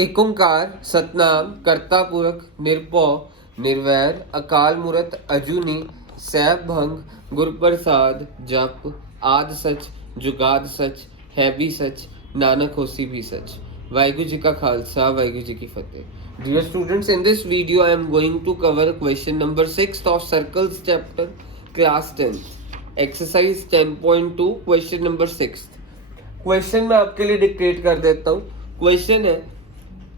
एक ओंकार सतनाम करता पुरख निरभौ निर्वैर अकाल मूरत अजूनी सैभ भंग गुरप्रसाद जप आद सच जुगाद सच है भी सच नानक होसी भी सच। वाहिगुरु जी का खालसा वाहिगुरु जी की फतेह। Dear students, in this video I am going to cover question number 6 of circles chapter class 10 exercise 10.2 question number 6। Question मैं आपके लिए डिक्टेट कर देता हूँ। क्वेश्चन है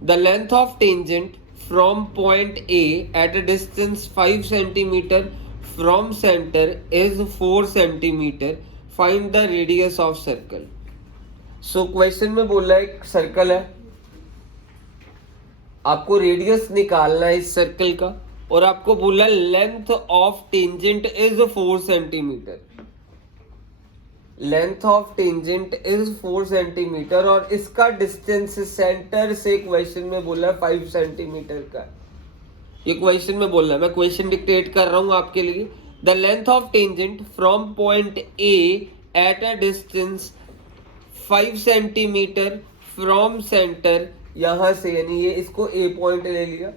the length of tangent from point A at a distance 5 centimetre from centre is 4 centimetre, find the radius of circle. So question में बोला एक सर्कल है, आपको रेडियस निकालना है इस सर्कल का, और आपको बोला length of tangent is 4 centimetre. Length of tangent is 4 centimetre और इसका डिस्टेंस सेंटर से क्वेश्चन में बोला 5 सेंटीमीटर का। ये क्वेश्चन में बोल रहा है, मैं क्वेश्चन डिक्टेट कर रहा हूं आपके लिए। The length of tangent from point A at a distance 5 centimetre from centre, यहां से यानी ये इसको ए पॉइंट ले लिया,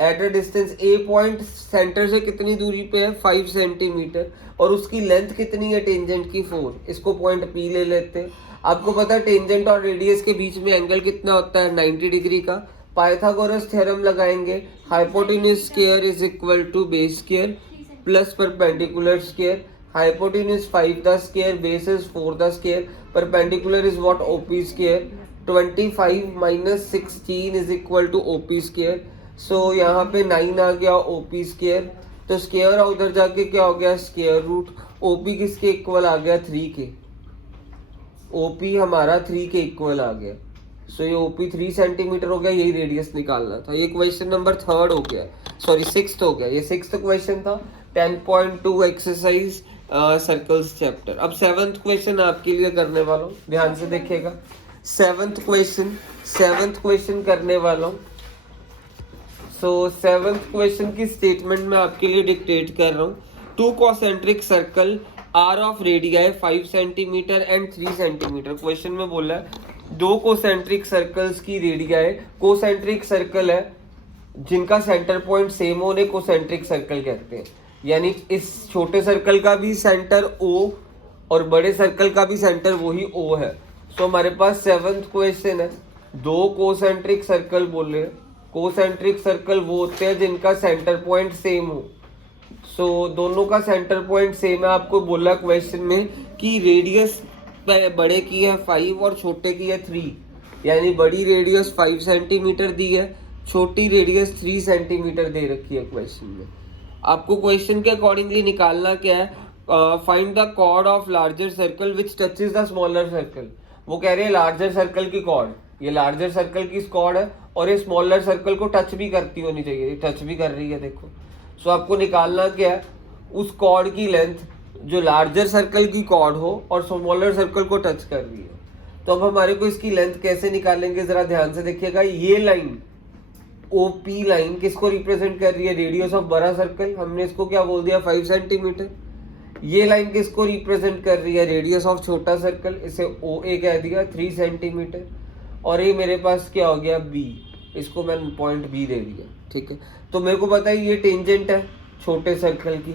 at a distance A point centre से कितनी दूरी पे है 5 सेंटीमीटर, और उसकी लेंथ कितनी है टेंजेंट की 4, इसको पॉइंट पी ले लेते हैं। आपको पता है टेंजेंट और रेडियस के बीच में एंगल कितना होता है 90 डिग्री का। पाइथागोरस थ्योरम लगाएंगे, hypotenuse square is equal to base square plus perpendicular square. Hypotenuse 5 the square, base is 4 the square, perpendicular is what OP square. 25 minus 16 is equal to OP square. So यहाँ पे 9 आ गया OP square, तो square उधर जाके क्या हो गया square root. OP किसके इक्वल आ गया 3 के, ओपी हमारा 3 के इक्वल आ गया। सो ये ओपी 3 सेंटीमीटर हो गया, यही रेडियस निकालना था। ये क्वेश्चन नंबर 3 हो गया, सॉरी 6 हो गया, ये 6th क्वेश्चन था 10.2 एक्सरसाइज सर्कल्स चैप्टर। अब 7th क्वेश्चन आपके लिए करने वाला हूँ, ध्यान से देखिएगा। 7th क्वेश्चन करने वाला हूँ। सो 7th क्वेश्चन की स्टेटमेंट मैं आपके लिए डिक्टेट कर रहा हूँ। 2 concentric circle are of radii 5 centimetre and 3 centimetre. Question में बोला है 2 कोसेंट्रिक सर्कल्स की रेडियाई, कोसेंट्रिक सर्कल है जिनका सेंटर पॉइंट सेम हो, उन्हें कोसेंट्रिक सर्कल कहते हैं। यानी इस छोटे सर्कल का भी सेंटर O और बड़े सर्कल का भी सेंटर वही O है। सो हमारे पास 7th क्वेश्चन है, 2 कोसेंट्रिक सर्कल बोल रहे हैं। कोसेंट्रिक सर्कल वो होते हैं जिनका सेंटर पॉइंट सेम हो। सो दोनों का सेंटर पॉइंट सेम है। आपको बोला क्वेश्चन में कि रेडियस बड़े की है 5 और छोटे की है 3, यानी बड़ी रेडियस 5 सेंटीमीटर दी है, छोटी रेडियस 3 सेंटीमीटर दे रखी है क्वेश्चन में। आपको क्वेश्चन के अकॉर्डिंगली निकालना क्या है, find the chord of larger circle which touches the smaller circle. वो कह रहे हैं लार्जर सर्कल की कॉर्ड, ये लार्जर सर्कल की कॉर्ड है और ये स्मॉलर सर्कल को टच भी करती होनी चाहिए, ये टच भी कर रही है देखो। सो आपको निकालना क्या है, उस कॉर्ड की लेंथ जो लार्जर सर्कल की कॉर्ड हो और स्मॉलर सर्कल को टच कर रही है। तो अब हमारे को इसकी लेंथ कैसे निकालेंगे, जरा ध्यान से देखिएगा। ये लाइन ओपी लाइन किसको रिप्रेजेंट कर रही है, रेडियस ऑफ बड़ा सर्कल, हमने इसको क्या बोल दिया 5 सेंटीमीटर। ये लाइन किसको रिप्रेजेंट कर रही है, रेडियस ऑफ छोटा सर्कल, इसे OA कह दिया 3 सेंटीमीटर। और ये मेरे पास क्या हो गया B, इसको मैंने पॉइंट B दे दिया, ठीक है। तो मेरे को पता है ये टेंजेंट है छोटे सर्कल की,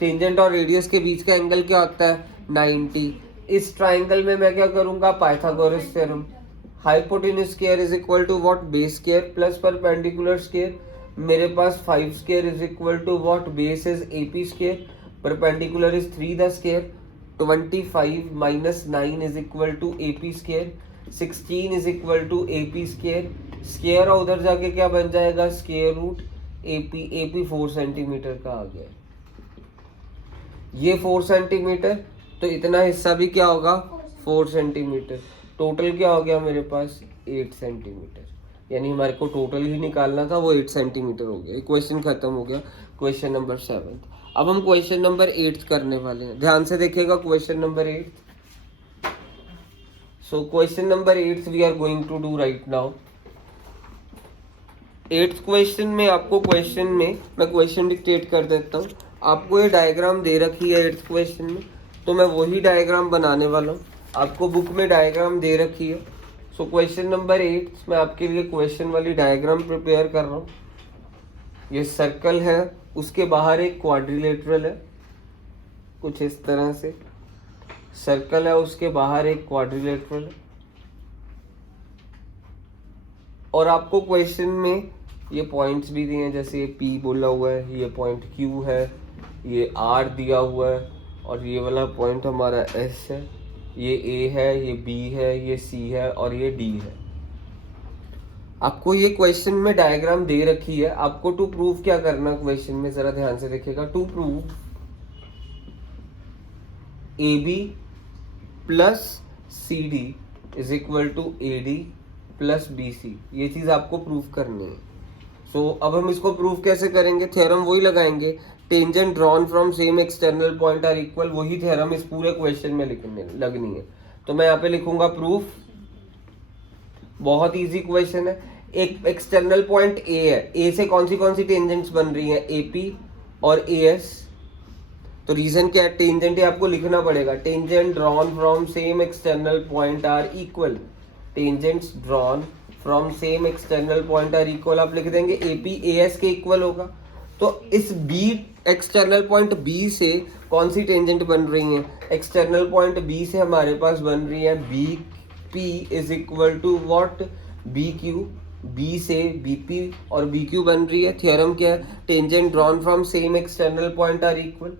टेंजेंट और रेडियस के बीच का एंगल क्या होता है 90। इस ट्राइंगल में मैं क्या करूंगा Pythagoras theorem, hypotenuse square is equal to what base square plus perpendicular square. मेरे पास 5 square is equal to what base is AP square, perpendicular is 3 the square. 25 minus 9 is equal to AP square, 16 is equal to AP square. Square और उधर जाके क्या बन जाएगा square root AP 4 centimetre का आ गया, ये 4 सेंटीमीटर, तो इतना हिस्सा भी क्या होगा 4 सेंटीमीटर। टोटल क्या हो गया मेरे पास 8 सेंटीमीटर, यानी हमारे को टोटल ही निकालना था, वो 8 सेंटीमीटर हो गया। क्वेश्चन खत्म हो गया, क्वेश्चन नंबर 7। अब हम क्वेश्चन नंबर 8 करने वाले हैं, ध्यान से देखिएगा question number 8। So question number 8 we are going to do right now. 8th question में आपको क्वेश्चन में मैं क्वेश्चन डिक्टेट कर देता हूँ। आपको ये डायग्राम दे रखी है 8th क्वेश्चन में, तो मैं वही डायग्राम बनाने वाला हूँ। आपको बुक में डायग्राम दे रखी है, सो क्वेश्चन नंबर 8 मैं आपके लिए क्वेश्चन वाली डायग्राम प्रिपेयर कर रहा हूँ। ये सर्कल है, उसके बाहर एक क्वाड्रिलेटरल है, कुछ इस तरह से सर्कल है, उसके बाहर एक क्वाड्रिलेटरल है, और आपको क्वेश्चन में ये पॉइंट्स भी दिए हैं, जैसे ये P बोला हुआ है, ये पॉइंट Q है, ये R दिया हुआ है, और ये वाला पॉइंट हमारा S है, ये A है, ये B है, ये C है, और ये D है। आपको ये क्वेश्चन में डायग्राम दे रखी है, आपको टू प्रूव क्या करना क्वेश्चन में, जरा ध्यान से देखिएगा। To prove AB plus CD is equal to AD plus BC, ये चीज आपको प्रूव करनी है। सो अब हम इसको प्रूव कैसे करेंगे, थ्योरम वही लगाएंगे, tangent drawn from same external point are equal, वही थ्योरम इस पूरे क्वेश्चन में लगनी है। तो मैं यहाँ पे लिखूंगा प्रूफ, बहुत इजी क्वेश्चन है। एक एक्सटर्नल पॉइंट A है, A से कौन सी टेंजेंट्स बन रही हैं, AP और AS। तो रीजन क्या है, टेंजेंट आपको लिखना पड़ेगा, tangent drawn from same external point are equal, tangents drawn from same external point are equal, आप लिख देंगे AP AS के इक्वल होगा। तो इस B एक्सटर्नल पॉइंट B से कौन सी टेंजेंट बन रही है, एक्सटर्नल पॉइंट B से हमारे पास बन रही है BP is equal to what, BQ, B से BP और BQ बन रही है। थ्योरम क्या है, tangent drawn from same external point are equal.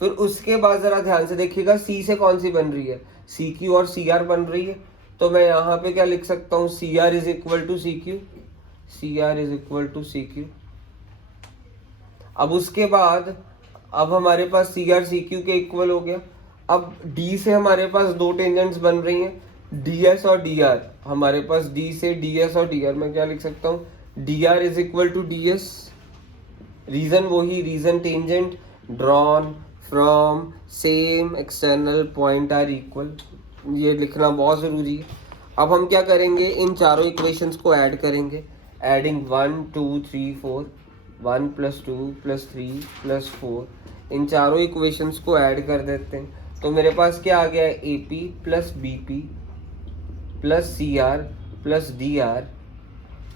फिर उसके बाद जरा ध्यान से देखिएगा, C से कौन सी बन रही है, CQ और CR बन रही है। तो मैं यहाँ पे क्या लिख सकता हूँ, CR is equal to CQ, CR is equal to CQ। अब उसके बाद अब हमारे पास CR CQ के इक्वल हो गया। अब D से हमारे पास दो टेंजेंट्स बन रही हैं, DS और DR। हमारे पास D से DS और DR, मैं क्या लिख सकता हूँ, DR is equal to DS। Reason वही, reason tangent drawn from same external point are equal, ये लिखना बहुत ज़रूरी है। अब हम क्या करेंगे, इन चारों इक्वेशंस को ऐड करेंगे, एडिंग 1 2 3 4, 1 + 2 + 3 + 4, इन चारों इक्वेशंस को ऐड कर देते हैं। तो मेरे पास क्या आ गया है, AP plus BP plus CR plus DR,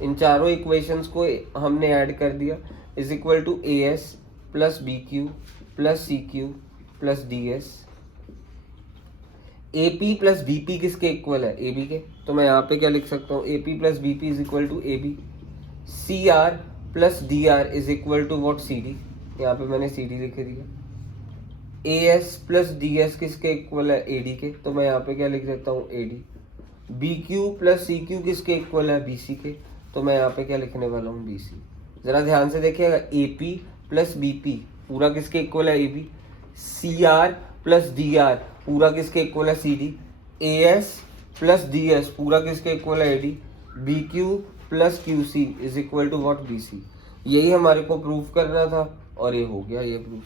इन चारों इक्वेशंस को हमने ऐड कर दिया, is equal to AS plus BQ plus CQ plus DS। AP plus BP किसके इक्वल है, AB के। तो मैं यहाँ पे क्या लिख सकता हूँ, AP plus BP is equal to AB। CR plus DR is equal to what, CD, यहाँ पे मैंने CD लिख दिया। AS प्लस DS किसके इक्वल है, AD के। तो मैं यहाँ पे क्या लिख देता हूँ, AD। BQ प्लस CQ किसके इक्वल है, BC के। तो मैं यहाँ पे क्या लिखने वाला हूँ, BC। जरा ध्यान से देखिएगा, AP प्लस BP पूरा किसके इक्वल है, AB। CR प्लस DR पूरा किसके इक्वल है, CD। AS प्लस DS पूरा किसके इक्वल है, AD। BQ plus QC is equal to what, BC। यही हमारे को प्रूफ करना था और ये हो गया, ये प्रूफ।